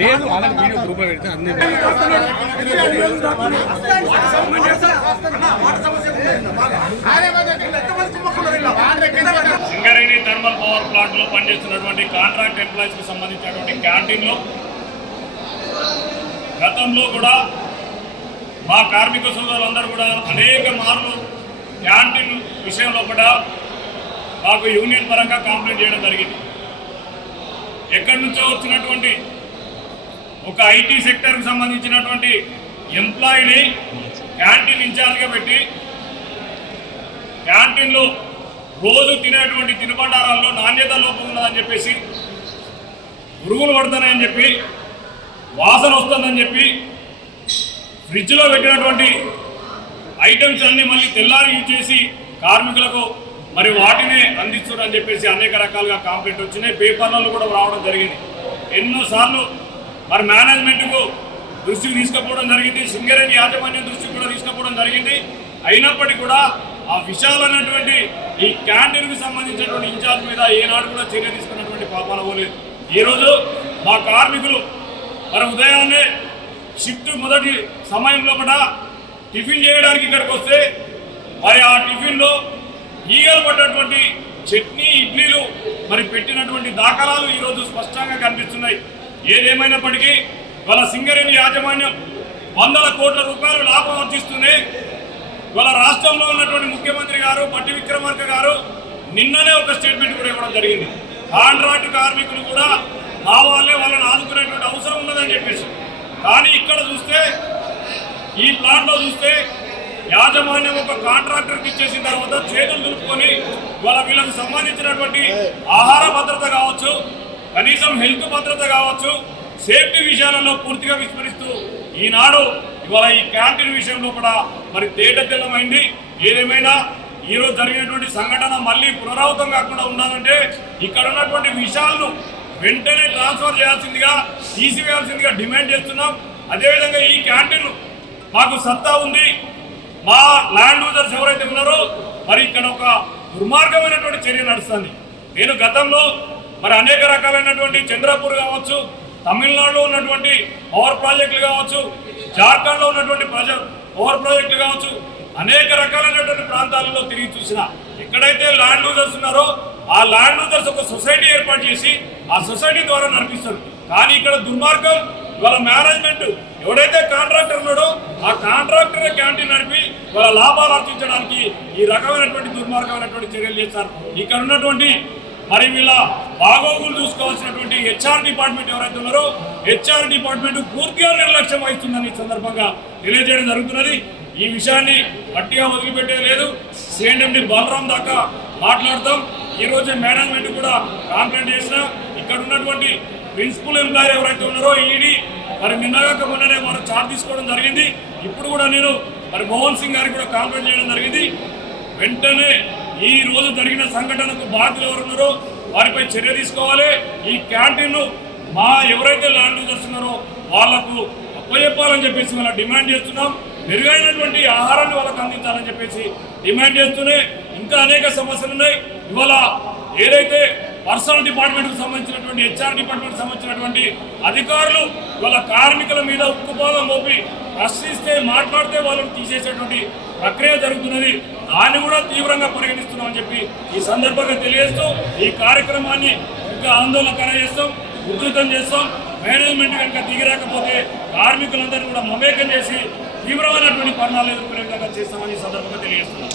లేదు అలాంటి వీడియో గ్రూప్లో పెడితే అన్ని సింగరేణి థర్మల్ పవర్ ప్లాంట్ లో పనిచేస్తున్నటువంటి కాంట్రాక్ట్ ఎంప్లాయీస్ కి సంబంధించినటువంటి క్యాంటీన్ లో గతంలో కూడా మా కార్మిక సోదరులందరూ కూడా అనేక మార్లు క్యాంటీన్ విషయంలో కూడా మాకు యూనియన్ పరంగా కంప్లైంట్ చేయడం జరిగింది. ఎక్కడి నుంచో వచ్చినటువంటి ఒక ఐటీ సెక్టర్కి సంబంధించినటువంటి ఎంప్లాయీని క్యాంటీన్ ఇన్ఛార్జ్గా పెట్టి క్యాంటీన్లో రోజు తినేటువంటి తినుబండారాల్లో నాణ్యత లోపం ఉన్నదని చెప్పేసి, పురుగులు పడుతున్నాయని చెప్పి, వాసన వస్తుందని చెప్పి ఫ్రిడ్జ్లో పెట్టినటువంటి ఐటమ్స్ అన్నీ మళ్ళీ తెల్లారి యూజ్ చేసి కార్మికులకు మరి వాటినే అందిస్తున్నారని చెప్పేసి అనేక రకాలుగా కంప్లైంట్ వచ్చినాయి. పేపర్లలో కూడా రావడం జరిగింది. ఎన్నోసార్లు మరి మేనేజ్మెంట్కు దృష్టికి తీసుకుపోవడం జరిగింది, సింగరేణి యాజమాన్యం దృష్టికి కూడా తీసుకుపోవడం జరిగింది. అయినప్పటికీ కూడా ఆ విశాలమైనటువంటి ఈ క్యాంటీన్కి సంబంధించినటువంటి ఇన్ఛార్జ్ మీద ఏనాడు కూడా చర్య తీసుకున్నటువంటి పాపాన పోలేదు. ఈరోజు మా కార్మికులు మరి ఉదయాన్నే షిఫ్ట్ మొదటి సమయంలో కూడా టిఫిన్ చేయడానికి ఇక్కడికి వస్తే మరి ఆ టిఫిన్లో ఈగలు పడ్డటువంటి చట్నీ, ఇడ్లీలు మరి పెట్టినటువంటి దాఖలాలు ఈరోజు స్పష్టంగా కనిపిస్తున్నాయి. ఏదేమైనప్పటికీ వాళ్ళ సింగరేణి యాజమాన్యం వందల కోట్ల రూపాయలు లాభం ఆర్జిస్తూనే వాళ్ళ రాష్ట్రంలో ఉన్నటువంటి ముఖ్యమంత్రి గారు పట్టి విక్రమార్క గారు నిన్ననే ఒక స్టేట్మెంట్ కూడా ఇవ్వడం జరిగింది. కాంట్రాక్ట్ కార్మికులు కూడా మా వాళ్ళే వాళ్ళని ఆదుకునేటువంటి అవసరం ఉన్నదని చెప్పేసి. కానీ ఇక్కడ చూస్తే, ఈ ప్లాంట్లో చూస్తే యాజమాన్యం ఒక కాంట్రాక్టర్కి ఇచ్చేసిన తర్వాత చేతులు దులుపుకొని వీళ్ళకు సంబంధించినటువంటి ఆహార భద్రత కావచ్చు, కనీసం హెల్త్ భద్రత కావచ్చు, సేఫ్టీ విషయాలలో పూర్తిగా విస్మరిస్తూ ఈనాడు ఇవాళ ఈ క్యాంటీన్ విషయంలో కూడా మరి తేటతెల్లమైంది. ఏదేమైనా ఈరోజు జరిగినటువంటి సంఘటన మళ్ళీ పునరావృతం కాకుండా ఉండాలంటే ఇక్కడ ఉన్నటువంటి విషయాలను వెంటనే ట్రాన్స్ఫర్ చేయాల్సిందిగా, తీసివేయాల్సిందిగా డిమాండ్ చేస్తున్నాం. అదేవిధంగా ఈ క్యాంటీన్ మాకు సత్తా ఉంది, మా ల్యాండ్ యూజర్స్ ఎవరైతే ఉన్నారో మరి ఇక్కడ ఒక దుర్మార్గమైనటువంటి చర్య నడుస్తుంది. నేను గతంలో మరి అనేక రకాలైనటువంటి చంద్రపూర్ కావచ్చు, తమిళనాడులో ఉన్నటువంటి పవర్ ప్రాజెక్టులు కావచ్చు, జార్ఖండ్లో ఉన్నటువంటి పవర్ ప్రాజెక్టులు కావచ్చు, అనేక రకాలైనటువంటి ప్రాంతాలలో తిరిగి చూసిన ఎక్కడైతే ల్యాండ్ యూజర్స్ ఉన్నారో ఆ ల్యాండ్ యూజర్స్ ఒక సొసైటీ ఏర్పాటు చేసి ఆ సొసైటీ ద్వారా నడిపిస్తారు. కానీ ఇక్కడ దుర్మార్గం, ఇవాళ మేనేజ్మెంట్ ఎవడైతే కాంట్రాక్టర్ ఉన్నాడో ఆ కాంట్రాక్టర్ క్యాంటీన్ నడిపి వాళ్ళ లాభాలు ఆర్జించడానికి ఈ రకమైనటువంటి దుర్మార్గమైనటువంటి చర్యలు చేస్తారు. ఇక్కడ ఉన్నటువంటి మరి వీళ్ళ బాగోగులు చూసుకోవాల్సినటువంటి హెచ్ఆర్ డిపార్ట్మెంట్ ఎవరైతే ఉన్నారో హెచ్ఆర్ డిపార్ట్మెంట్ పూర్తిగా నిర్లక్ష్యం వహిస్తుందని ఈ సందర్భంగా తెలియజేయడం జరుగుతున్నది. ఈ విషయాన్ని గట్టిగా వదిలిపెట్టలేదు. సిఎండి బలరాం దాకా మాట్లాడతాం. ఈరోజు మేనేజ్మెంట్ కూడా కంప్లైంట్ చేసిన ఇక్కడ ఉన్నటువంటి ప్రిన్సిపల్ ఎంప్లాయర్ ఎవరైతే ఉన్నారో ఈడీ మరి నిన్నగాక మొన్ననే వారు చార్జ్ తీసుకోవడం జరిగింది. ఇప్పుడు కూడా నేను మరి మోహన్ సింగ్ గారికి కూడా కంప్లైంట్ చేయడం జరిగింది. వెంటనే ఈ రోజు జరిగిన సంఘటనకు బాధ్యులు ఎవరున్నారో వారిపై చర్య తీసుకోవాలి. ఈ క్యాంటీన్ను మా ఎవరైతే ల్యాండ్ యూజర్స్ ఉన్నారో వాళ్లకు అప్పచెప్పాలని చెప్పేసి మనం డిమాండ్ చేస్తున్నాం. మెరుగైనటువంటి ఆహారాన్ని వాళ్ళకు అందించాలని చెప్పేసి డిమాండ్ చేస్తూనే ఇంకా అనేక సమస్యలు ఉన్నాయి. ఇవాళ ఏదైతే పర్సనల్ డిపార్ట్మెంట్కి సంబంధించినటువంటి హెచ్ఆర్ డిపార్ట్మెంట్కి సంబంధించినటువంటి అధికారులు వాళ్ళ కార్మికుల మీద ఉక్కుపాదం మోపి ప్రశ్నిస్తే మాట్లాడితే వాళ్ళని తీసేసేటువంటి ప్రక్రియ జరుగుతున్నది. దాన్ని కూడా తీవ్రంగా పరిగణిస్తున్నామని చెప్పి ఈ సందర్భంగా తెలియజేస్తూ ఈ కార్యక్రమాన్ని ఇంకా ఆందోళనకర చేస్తాం, ఉధృతం చేస్తాం. మేనేజ్మెంట్ కనుక దిగిరాకపోతే కార్మికులందరూ కూడా మమేకం చేసి తీవ్రమైనటువంటి పరిణామాలు ఎదుర్కొనే విధంగా చేస్తామని ఈ సందర్భంగా తెలియజేస్తున్నాం.